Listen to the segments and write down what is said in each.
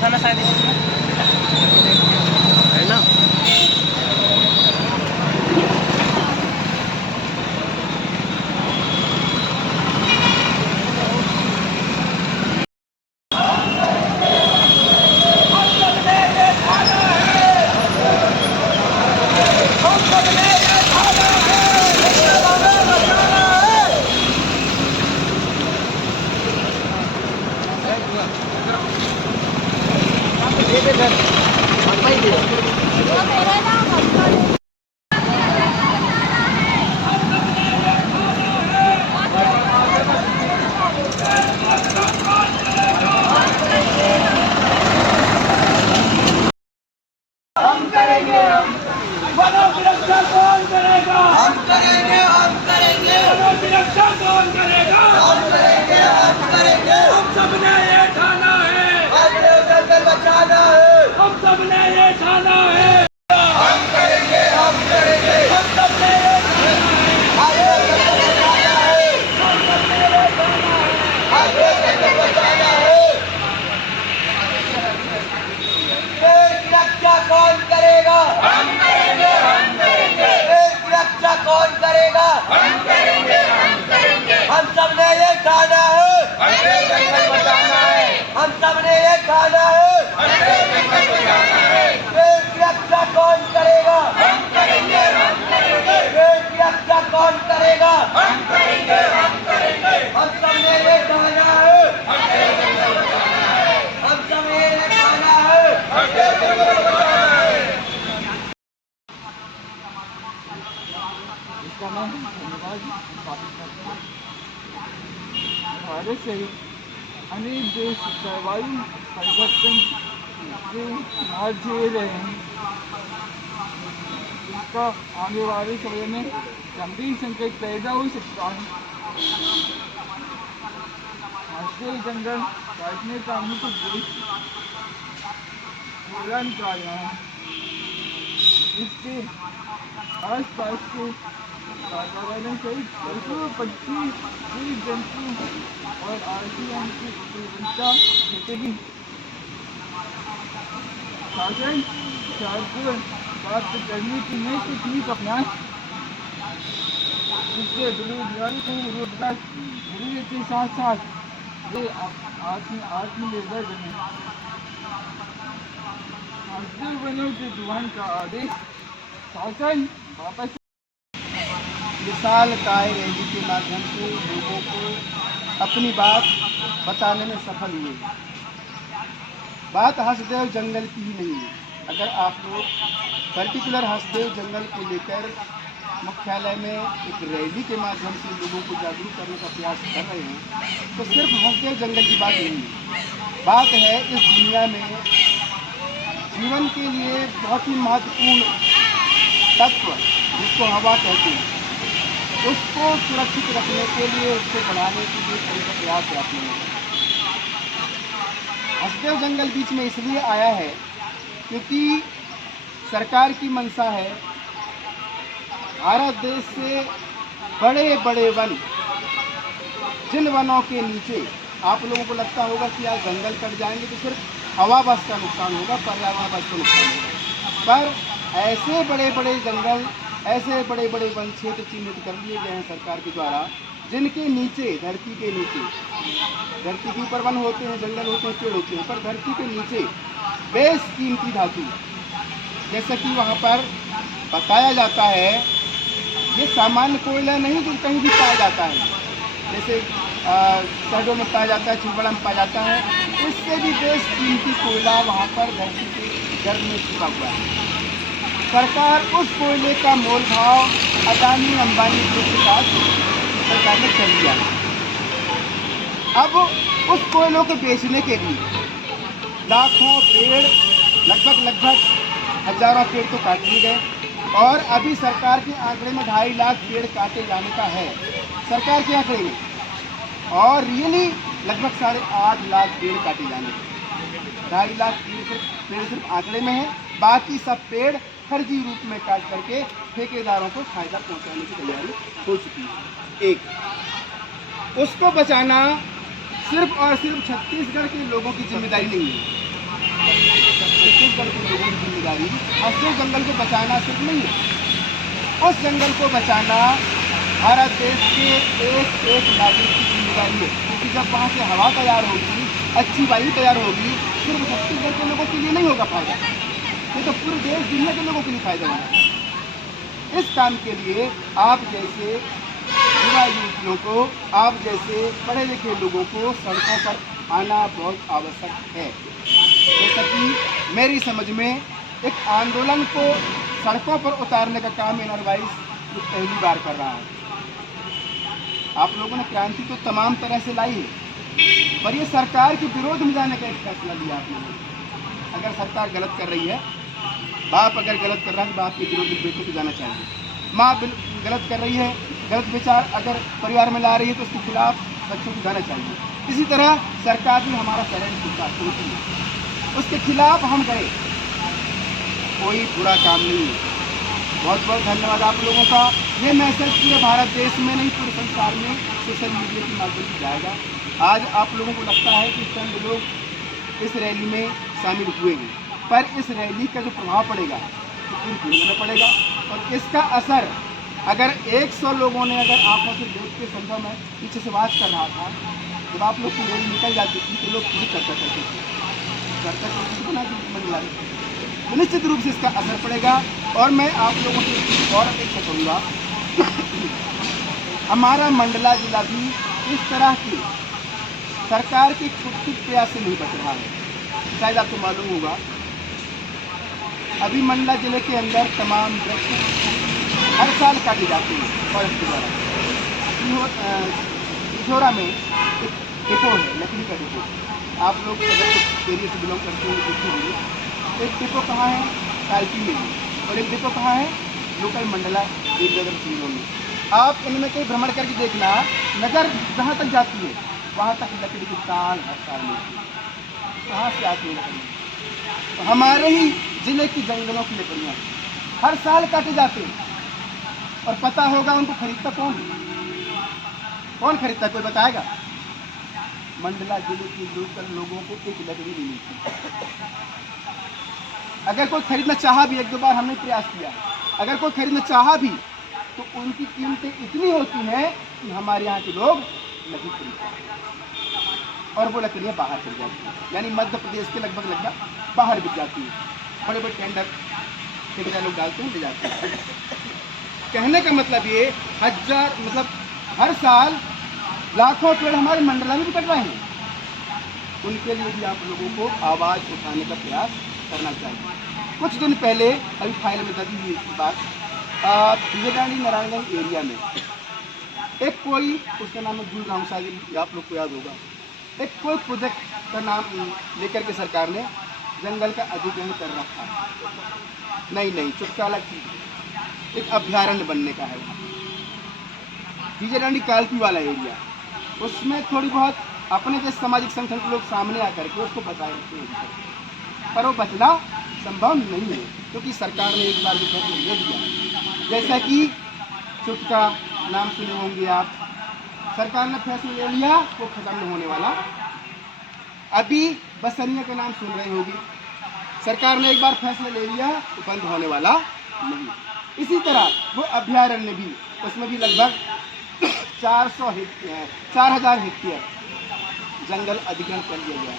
खाना शायद है ना। सुरक्षा कौन करेगा? हम करेंगे, हम करेंगे। सुरक्षा कौन करेगा? हम करेंगे, हम करेंगे। हम सबने ये ठाना है, जंगल बचाना है। हम सबने ये ठाना है, हम करेंगे, हम करेंगे। हम सबने ये ठाना है, जंगल बचाना है। हम सबने ये ठाना है, जंगल बचाना है। सुरक्षा कौन करेगा? हम करेंगे, हम करेंगे। सुरक्षा कौन करेगा? हम करेंगे, हम करेंगे। हम सबने ये ठाना है, जंगल बचाना है। हम सबने ये ठाना है, जंगल बचाना है। सुरक्षा कौन करेगा? हम करेंगे, हम करेंगे। सुरक्षा कौन करेगा? हम करेंगे, हम करेंगे। हम सबने ये ठाना है, जंगल बचाना है। हम सबने ये ठाना है, जंगल बचाना है। इसका नाम भारत सहित अनेक देश जलवायु परिवर्तन से मार झेल रहे हैं। इसका आने वाले समय में गंभीर संकट पैदा हो सकता है। हंसदेव जंगल काटने का मुख्य उद्देश्य पूरा निकालना है। इससे आसपास के वातावरण सहित पशु पक्षी जीव जंतु और आजीवन की विभिन्नता घटेगी। शासन शार्दूल प्राप्त करने की नई तकनीक अपनाएं, जिससे बेरोजगारी को रोजगार मिलने के साथ साथ वे आत्मनिर्भर बने। मजदूर वनों के दुकान का आदेश शासन वापस। विशाल काय रैली के माध्यम से लोगों को अपनी बात बताने में सफल हुए। बात हंसदेव जंगल की ही नहीं है। अगर आप लोग पर्टिकुलर हंसदेव जंगल को लेकर मुख्यालय में एक रैली के माध्यम से लोगों को जागरूक करने का प्रयास कर रहे हैं, तो सिर्फ हंसदेव जंगल की बात नहीं है। बात है इस दुनिया में जीवन के लिए बहुत ही महत्वपूर्ण तत्व जिसको हवा कहते हैं, उसको सुरक्षित रखने के लिए, उसको बढ़ाने के लिए कई प्रयास अपने हैं। हंसदेव जंगल बीच में इसलिए आया है क्योंकि सरकार की मंशा है भारत देश से बड़े बड़े वन, जिन वनों के नीचे आप लोगों को लगता होगा कि आज जंगल कट जाएंगे तो सिर्फ हवा बस का नुकसान होगा, पर्यावरण बस का नुकसान होगा, पर ऐसे बड़े बड़े जंगल, ऐसे बड़े बड़े वन क्षेत्र चिन्हित कर लिए गए हैं सरकार के द्वारा, जिनके नीचे, धरती के नीचे, धरती के ऊपर वन होते हैं, जंगल होते हैं, पेड़ होते हैं, पर धरती के नीचे बेशकीमती धातु, जैसा कि वहाँ पर बताया जाता है ये सामान्य कोयला नहीं जो कहीं भी पाया जाता है, जैसे शहरों में पाया जाता है, छिंदवाड़ा में पाया जाता है, इससे भी बेशकीमती कोयला वहाँ पर धरती के गर्भ में छुपा हुआ है। सरकार उस कोयले का मोल भाव अदानी अंबानी ग्रुप के साथ सरकार ने कर लिया। अब उस कोयलों को बेचने के लिए लाखों पेड़, लगभग हजारों पेड़ तो काट लिए गए और अभी सरकार के आंकड़े में 2.5 लाख पेड़ काटे जाने का है, सरकार के आंकड़े में, और रियली लगभग 8.5 लाख पेड़ काटे जाने हैं। 2.5 लाख पेड़ सिर्फ आंकड़े में है, बाकी सब पेड़ फर्जी रूप में काट करके ठेकेदारों को फायदा पहुंचाने की तैयारी हो चुकी है। एक उसको बचाना सिर्फ और सिर्फ छत्तीसगढ़ के लोगों की जिम्मेदारी नहीं है, छत्तीसगढ़ के लोगों की जिम्मेदारी असली जंगल को बचाना सिर्फ नहीं है, उस जंगल को बचाना भारत देश के एक नागरिक की जिम्मेदारी है। क्योंकि जब वहाँ से हवा तैयार होगी, अच्छी वायु तैयार होगी, सिर्फ छत्तीसगढ़ के लोगों के लिए नहीं होगा फायदा, ये तो पूरे देश दुनिया के लोगों के लिए फायदा होगा। इस काम के लिए आप जैसे युवा युवतियों को, आप जैसे पढ़े लिखे लोगों को सड़कों पर आना बहुत आवश्यक है। जैसा कि मेरी समझ में एक आंदोलन को सड़कों पर उतारने का काम एनआरवाइज पहली बार कर रहा है। आप लोगों ने क्रांति तो तमाम तरह से लाई है, पर ये सरकार के विरोध में जाने का एक फैसला लिया आप लोगों ने। अगर सरकार गलत कर रही है, बाप अगर गलत कर रहा है तो बाप के विरोध में बेटे को जाना चाहिए। माँ गलत कर रही है, गलत विचार अगर परिवार में ला रही है तो उसके खिलाफ बच्चों को जाना चाहिए। इसी तरह सरकार भी हमारा पेरेंट्स होती है, उसके खिलाफ हम गए, कोई बुरा काम नहीं है। बहुत बहुत धन्यवाद आप लोगों का। ये मैसेज पूरे भारत देश में नहीं, पूरे संसार में सोशल मीडिया के माध्यम से जाएगा। आज आप लोगों को लगता है कि चंद लोग इस रैली में शामिल हुए हैं, पर इस रैली का जो प्रभाव पड़ेगा तो पूरी दुनिया में पड़ेगा, और इसका असर अगर 100 लोगों ने अगर आंखों से देख के समझा, मैं पीछे से बात कर रहा था, जब आप लोग की रैली निकल जाती थी तो लोग खुद चर्चा करते थे, बना मंडला, तो निश्चित रूप से इसका असर पड़ेगा। और मैं आप लोगों से और अपेक्षा करूँगा, हमारा मंडला जिला भी इस तरह की सरकार के कुछ प्रयास से नहीं बच रहा है। शायद आपको मालूम होगा, अभी मंडला जिले के अंदर तमाम वृक्ष हर साल काटे जाते हैं फॉरेस्ट द्वारा। पिथौरा में एक डिपो है, लकड़ी का डिपो, आप लोग अगर एरिया से बिलोंग करते हैं देखिए, एक डिपो कहाँ है, कालपी में, और एक डिपो कहाँ है, लोकल मंडला देवनगर सिंगों में। आप इनमें कहीं भ्रमण करके देखना, नगर जहाँ तक जाती है वहाँ तक लकड़ी की ताल हर साल मिलती है। कहाँ से आती है लकड़ी? तो हमारे ही जिले की जंगलों की लकड़ियाँ हर साल काटे जाते हैं, और पता होगा उनको खरीदता कौन खरीदता, कोई बताएगा? मंडला जिले के लोकल लोगों को एक लकड़ी नहीं मिलती। अगर कोई खरीदना चाहा भी, 1-2 बार हमने प्रयास किया, अगर कोई खरीदना चाहा भी तो उनकी कीमतें इतनी होती हैं कि हमारे यहाँ के लोग नहीं खरीदते, और वो लकड़ियाँ बाहर चली जाती हैं, यानी मध्य प्रदेश के लगभग बाहर बिक जाती हैं। बड़े बड़े टेंडर ठेकेदार लोग डालते हैं, ले जाते हैं। कहने का मतलब ये हर साल लाखों पेड़ हमारे मंडला में भी कट रहे हैं। उनके लिए भी आप लोगों को आवाज़ उठाने का प्रयास करना चाहिए। कुछ दिन पहले अभी फाइल में दर्ज हुई इसकी बात, विजयदानी नारायणगंज एरिया में एक कोई, उसका नाम है गुलराम साजिद, आप लोग को याद होगा, एक कोई प्रोजेक्ट का नाम लेकर के सरकार ने जंगल का अधिग्रहण कर रखा है। नहीं, चुटकाला की एक अभ्यारण्य बनने का है विजयदानी कालपी वाला एरिया, उसमें थोड़ी बहुत अपने जैसे सामाजिक संगठन के लोग सामने आकर के उसको बचाए रखते हैं, पर वो बचना संभव नहीं है, क्योंकि सरकार ने एक बार भी फैसला ले दिया। जैसा कि चुटका नाम सुने होंगे आप, सरकार ने फैसला ले लिया, वो खत्म नहीं होने वाला। अभी बसनिया का नाम सुन रहे होंगे, सरकार ने एक बार फैसला ले लिया तो बंद होने वाला नहीं। इसी तरह वो अभ्यारण्य भी, उसमें भी लगभग 4000 हेक्टेयर जंगल अधिग्रहण कर दिया गया है।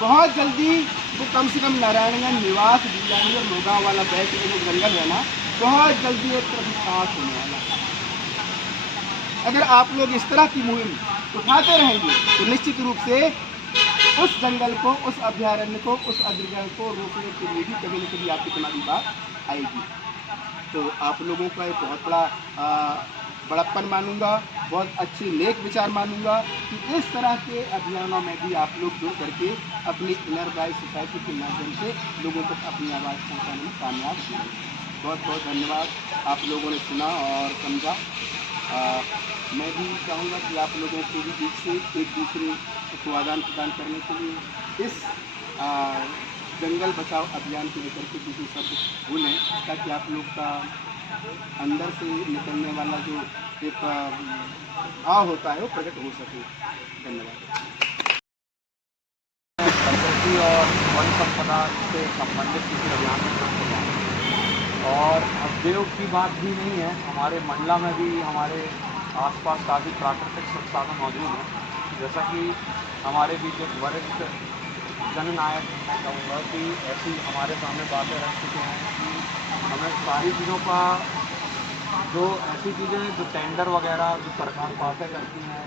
बहुत जल्दी वो कम से कम नारायणगंज, निवास, बिलानी और नौगांव वाला बैठ में जो जंगल है ना, बहुत जल्दी एक तरफ सांस होने वाला है। अगर आप लोग इस तरह की मुहिम उठाते रहेंगे तो निश्चित रूप से उस जंगल को, उस अभ्यारण्य को, उस अग्रजन को रोकने के लिए भी कभी न कभी आपकी तुम्हारी बात आएगी। तो आप लोगों का एक बहुत बड़ा बड़प्पन मानूंगा, बहुत अच्छे नेक विचार मानूंगा कि इस तरह के अभियानों में भी आप लोग जुड़ करके अपनी इनर गाइड सोसाइटी के माध्यम से लोगों तक अपनी आवाज़ पहुँचाने में कामयाब हुए। बहुत बहुत धन्यवाद, आप लोगों ने सुना और समझा। मैं भी चाहूँगा कि आप लोगों के भी बीच से एक दूसरे को आदान प्रदान करने के लिए इस जंगल बचाओ अभियान को लेकर के दूसरे शब्द बोलें, ताकि आप लोग का अंदर से निकलने वाला जो एक भाव होता है वो प्रकट हो सके। धन्यवाद। प्रकृति और वन संपदा से संबंधित किसी अभियान में शामिल हुआ और अवदेव की बात भी नहीं है, हमारे मंडला में भी हमारे आसपास काफ़ी प्राकृतिक संसाधन मौजूद हैं। जैसा कि हमारे बीच एक वरिष्ठ जननायक मैं कहूँगा कि ऐसी हमारे सामने बातें रख चुके हैं कि हमें सारी चीज़ों का जो ऐसी चीज़ें जो टेंडर वगैरह जो सरकार पासें करती हैं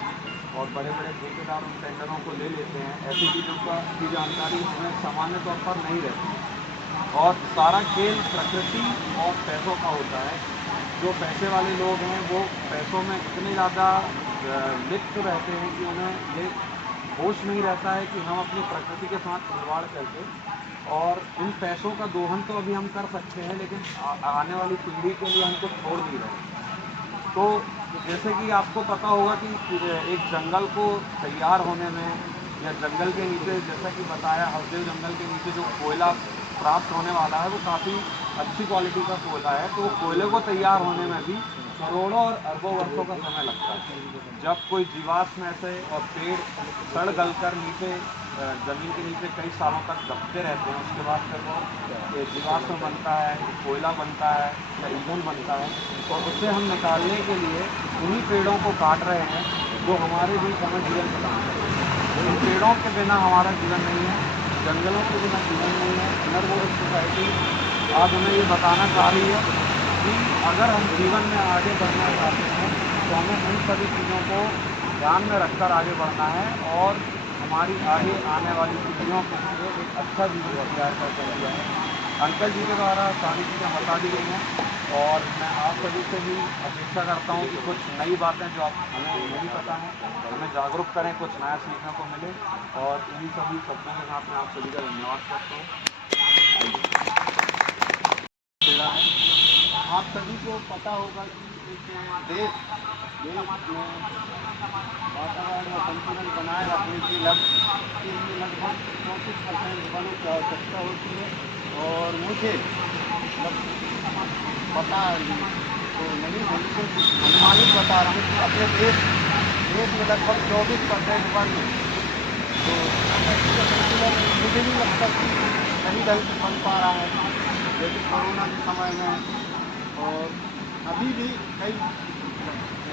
और बड़े बड़े ठेकेदार उन टेंडरों को ले लेते हैं, ऐसी चीज़ों की जानकारी हमें सामान्य तौर पर नहीं रहती है। और सारा खेल प्रकृति और पैसों का होता है। जो पैसे वाले लोग हैं वो पैसों में इतने ज़्यादा लिप्त रहते हैं कि उन्हें ये होश नहीं रहता है कि हम अपनी प्रकृति के साथ खिलवाड़ करके और इन पैसों का दोहन तो अभी हम कर सकते हैं, लेकिन आने वाली पीढ़ी के लिए हमको छोड़ नहीं रहे। तो जैसे कि आपको पता होगा कि एक जंगल को तैयार होने में या जंगल के नीचे, जैसा कि बताया हरदेव जंगल के नीचे जो कोयला प्राप्त होने वाला है वो काफ़ी अच्छी क्वालिटी का कोयला है। तो कोयले को तैयार होने में भी करोड़ों और अरबों वर्षों का समय लगता है। जब कोई जीवाश्म ऐसे और पेड़ सड़ गल कर नीचे ज़मीन के नीचे कई सालों तक दबते रहते हैं, उसके बाद फिर वो जीवाश्म बनता है, कोयला बनता है या ईंधन बनता है, और उसे हम निकालने के लिए उन्हीं पेड़ों को काट रहे हैं जो हमारे बीच हमें जीवन प्रदान करते हैं। इन पेड़ों के बिना हमारा जीवन नहीं है, जंगलों के बिना जीवन नहीं है। इनर सोसाइटी आज हमें ये बताना चाह रही है कि अगर हम जीवन में आगे बढ़ना चाहते हैं तो हमें इन सभी चीज़ों को ध्यान में रखकर आगे बढ़ना है और हमारी आगे आने वाली पीढ़ियों के लिए एक अच्छा जीवन तैयार कर दिया है। अंकल जी के द्वारा सारी चीज़ें बता दी गई हैं और मैं आप सभी से भी अपेक्षा करता हूँ कि कुछ नई बातें जो आप हमें नहीं पता हैं हमें जागरूक करें, कुछ नया सीखने को मिले। और इन्हीं सभी शब्दों के साथ मैं आप सभी का धन्यवाद करता हूँ। आप सभी को पता होगा कि एक देश में वातावरण और संतुलन बनाए रखने के लिए लगभग 34% वनों की आवश्यकता होती है। और मुझे पता तो नहीं है, लेकिन अनुमानित बता रहा हूँ कि अपने देश में लगभग 24% वन है। तो संतुलन मुझे नहीं लगता कि सही ढंग से बन पा रहा है, जैसे कोरोना के समय में। और अभी भी कई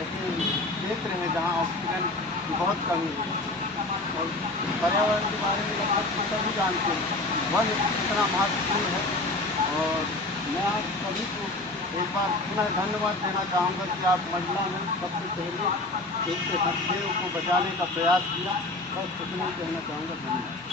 ऐसे क्षेत्र हैं जहाँ ऑक्सीजन की बहुत कमी है। और पर्यावरण के बारे में लगभग तो सभी जानते हैं, वन इतना महत्वपूर्ण है। और मैं आप सभी को एक बार पुनः धन्यवाद देना चाहूँगा कि आप मंडला में सबसे पहले एक हरदेव को बचाने का प्रयास किया। बस इतना ही कहना चाहूँगा। धन्यवाद।